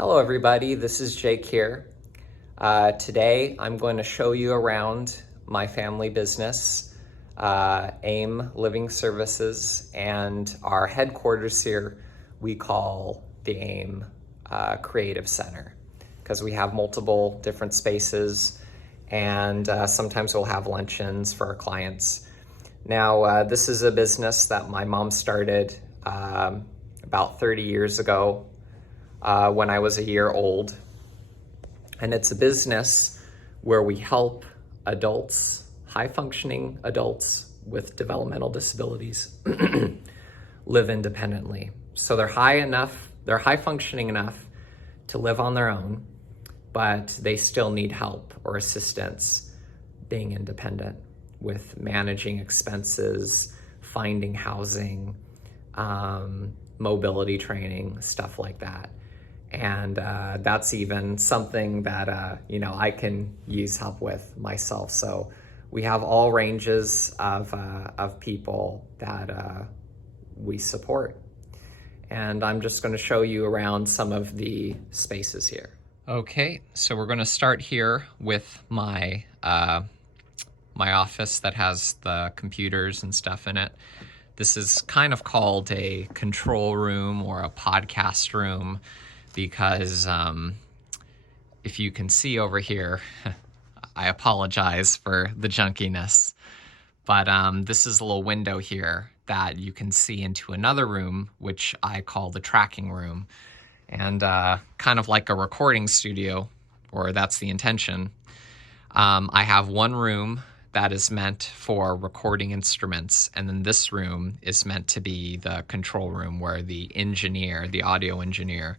Hello everybody, this is Jake here. Today I'm going to show you around my family business, AIM Living Services, and our headquarters here we call the AIM Creative Center because we have multiple different spaces and sometimes we'll have luncheons for our clients. Now, this is a business that my mom started about 30 years ago when I was a year old. And it's a business where we help adults, high-functioning adults with developmental disabilities live independently. So they're high-functioning enough to live on their own, but they still need help or assistance being independent with managing expenses, finding housing, mobility training, stuff like that. And that's even something that I can use help with myself. So we have all ranges of people that we support. And I'm just going to show you around some of the spaces here. Okay, so we're going to start here with my my office that has the computers and stuff in it. This is kind of called a control room or a podcast room because if you can see over here, I apologize for the junkiness, but this is a little window here that you can see into another room, which I call the tracking room, and kind of like a recording studio, or that's the intention. I have one room that is meant for recording instruments, and then this room is meant to be the control room where the engineer, the audio engineer,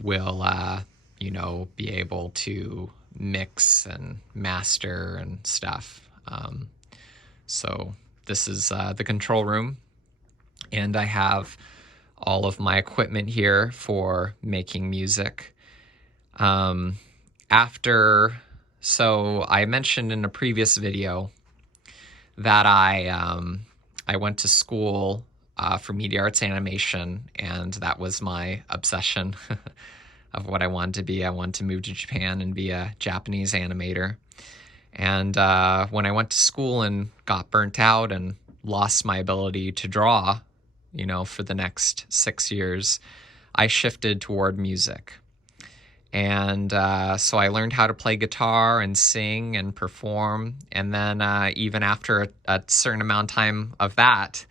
will be able to mix and master and stuff. So this is the control room, and I have all of my equipment here for making music. So I mentioned in a previous video that I went to school for media arts animation, and that was my obsession of what I wanted to be. I wanted to move to Japan and be a Japanese animator. And when I went to school and got burnt out and lost my ability to draw, for the next 6 years, I shifted toward music. And so I learned how to play guitar and sing and perform. And then even after a certain amount of time of that,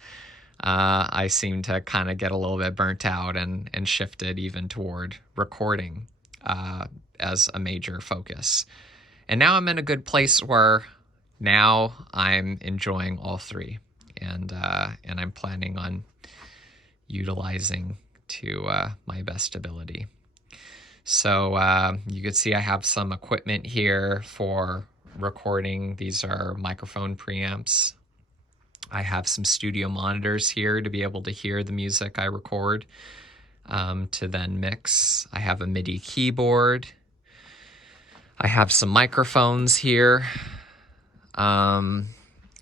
I seemed to kind of get a little bit burnt out and shifted even toward recording as a major focus. And now I'm in a good place where now I'm enjoying all three, and I'm planning on utilizing to my best ability. So you can see I have some equipment here for recording. These are microphone preamps. I have some studio monitors here to be able to hear the music I record, to then mix. I have a MIDI keyboard. I have some microphones here. And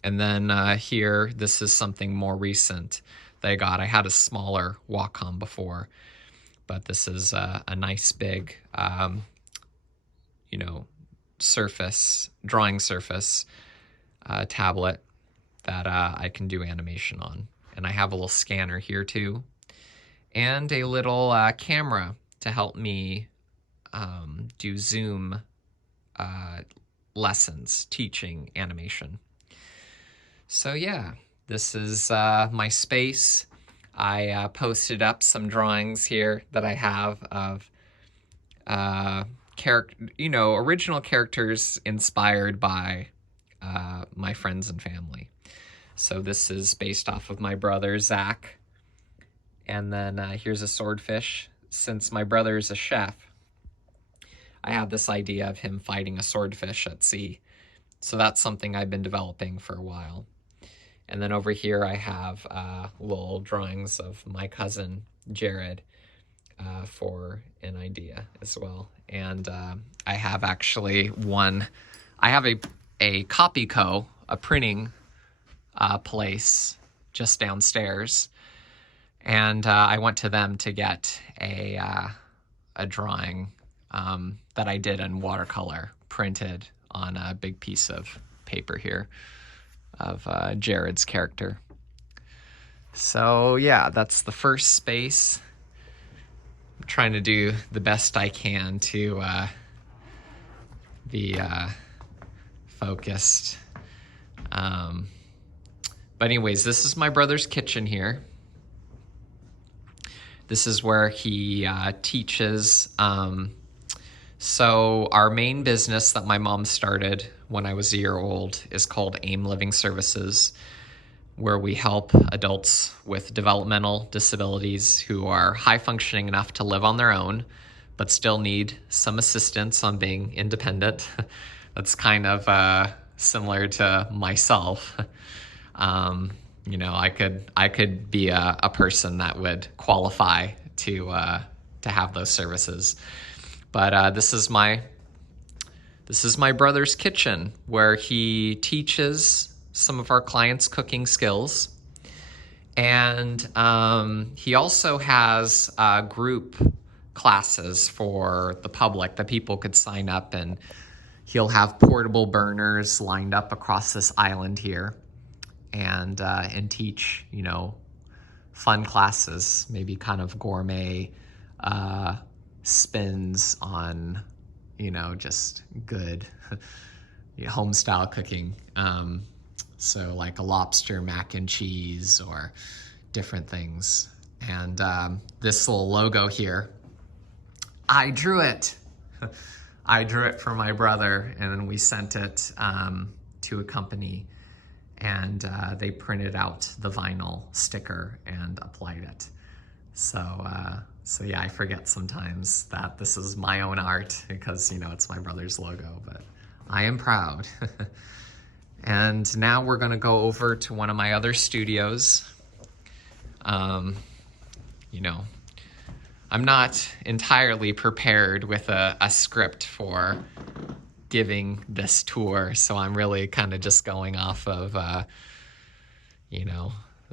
then here, this is something more recent that I got. I had a smaller Wacom before, but this is a nice big, drawing surface tablet that I can do animation on. And I have a little scanner here too, and a little camera to help me do Zoom lessons, teaching animation. So yeah, this is my space. I posted up some drawings here that I have of original characters inspired by my friends and family. So this is based off of my brother, Zach. And then here's a swordfish. Since my brother is a chef, I have this idea of him fighting a swordfish at sea. So that's something I've been developing for a while. And then over here I have little drawings of my cousin, Jared, for an idea as well. And I have actually I have a Copyco, a printing place just downstairs. And I went to them to get a a drawing that I did in watercolor, printed on a big piece of paper here of Jared's character. So yeah, that's the first space. I'm trying to do the best I can to be focused. But anyways, this is my brother's kitchen here. This is where he teaches. So our main business that my mom started when I was a year old is called AIM Living Services, where we help adults with developmental disabilities who are high functioning enough to live on their own, but still need some assistance on being independent. That's kind of similar to myself. I could be a person that would qualify to have those services. But this is my brother's kitchen, where he teaches some of our clients cooking skills. And he also has group classes for the public that people could sign up, and he'll have portable burners lined up across this island here and teach, fun classes, maybe kind of gourmet spins on, just good home style cooking. So like a lobster mac and cheese or different things. And this little logo here, I drew it. I drew it for my brother, and then we sent it to a company, and they printed out the vinyl sticker and applied it. So yeah, I forget sometimes that this is my own art because, it's my brother's logo, but I am proud. And now we're gonna go over to one of my other studios. I'm not entirely prepared with a script for giving this tour, so I'm really kind of just going off of, the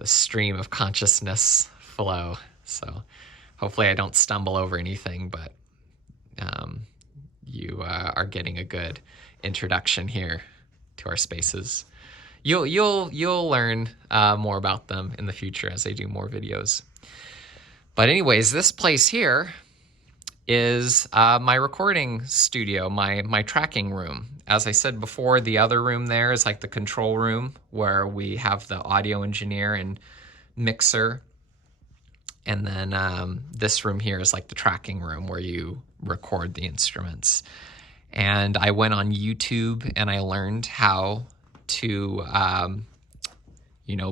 stream of consciousness flow. So hopefully I don't stumble over anything, but you are getting a good introduction here to our spaces. You'll learn more about them in the future as I do more videos. But anyways, this place here is my recording studio, my tracking room. As I said before, the other room there is like the control room where we have the audio engineer and mixer. And then this room here is like the tracking room where you record the instruments. And I went on YouTube and I learned how to,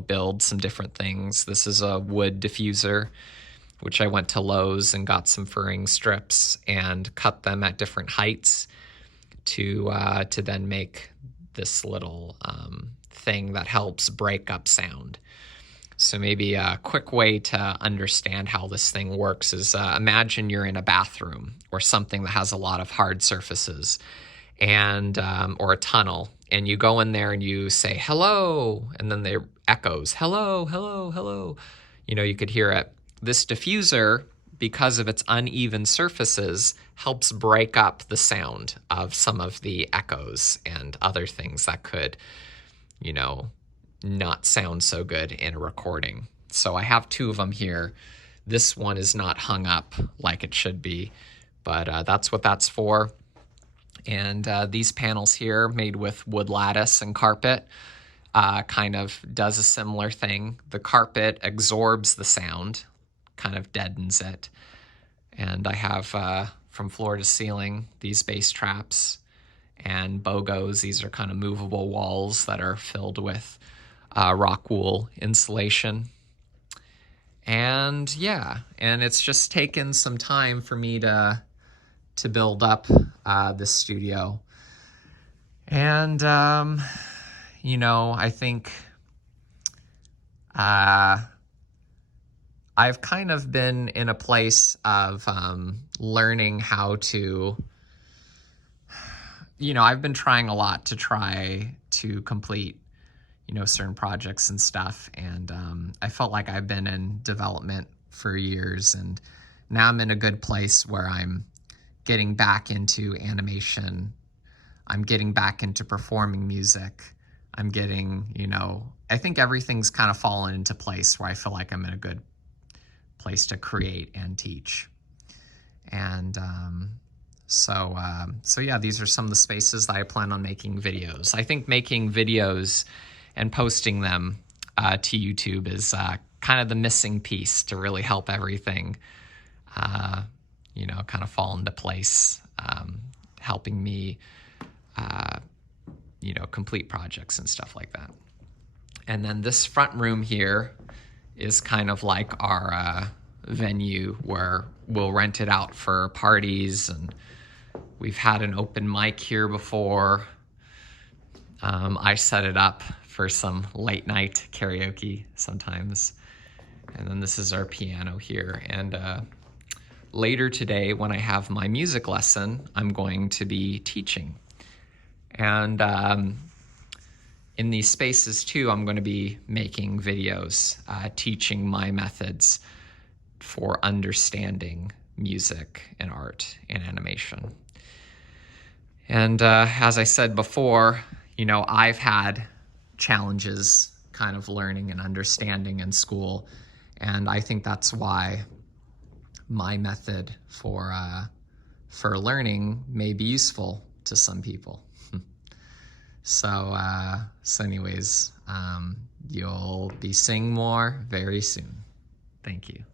build some different things. This is a wood diffuser, which I went to Lowe's and got some furring strips and cut them at different heights to then make this little thing that helps break up sound. So maybe a quick way to understand how this thing works is imagine you're in a bathroom or something that has a lot of hard surfaces, and or a tunnel, and you go in there and you say hello, and then there echoes hello, hello, hello. You could hear it. This diffuser, because of its uneven surfaces, helps break up the sound of some of the echoes and other things that could, not sound so good in a recording. So I have two of them here. This one is not hung up like it should be, but that's what that's for. And these panels here, made with wood lattice and carpet, kind of does a similar thing. The carpet absorbs the sound, kind of deadens it. And I have from floor to ceiling these bass traps and bogos. These are kind of movable walls that are filled with rock wool insulation. And yeah, and it's just taken some time for me to build up this studio. And I think I've kind of been in a place of learning how to, I've been trying a lot to try to complete, certain projects and stuff. And I felt like I've been in development for years and now I'm in a good place where I'm getting back into animation. I'm getting back into performing music. I'm getting, I think everything's kind of fallen into place where I feel like I'm in a good place to create and teach. And so yeah, these are some of the spaces that I plan on making videos. I think making videos and posting them to YouTube is kind of the missing piece to really help everything, kind of fall into place, helping me, complete projects and stuff like that. And then this front room here is kind of like our venue where we'll rent it out for parties, and we've had an open mic here before. I set it up for some late night karaoke sometimes. And then this is our piano here. And later today, when I have my music lesson, I'm going to be teaching. And in these spaces too, I'm going to be making videos, teaching my methods for understanding music and art and animation. And as I said before, I've had challenges kind of learning and understanding in school. And I think that's why my method for learning may be useful to some people. So anyways, you'll be seeing more very soon. Thank you.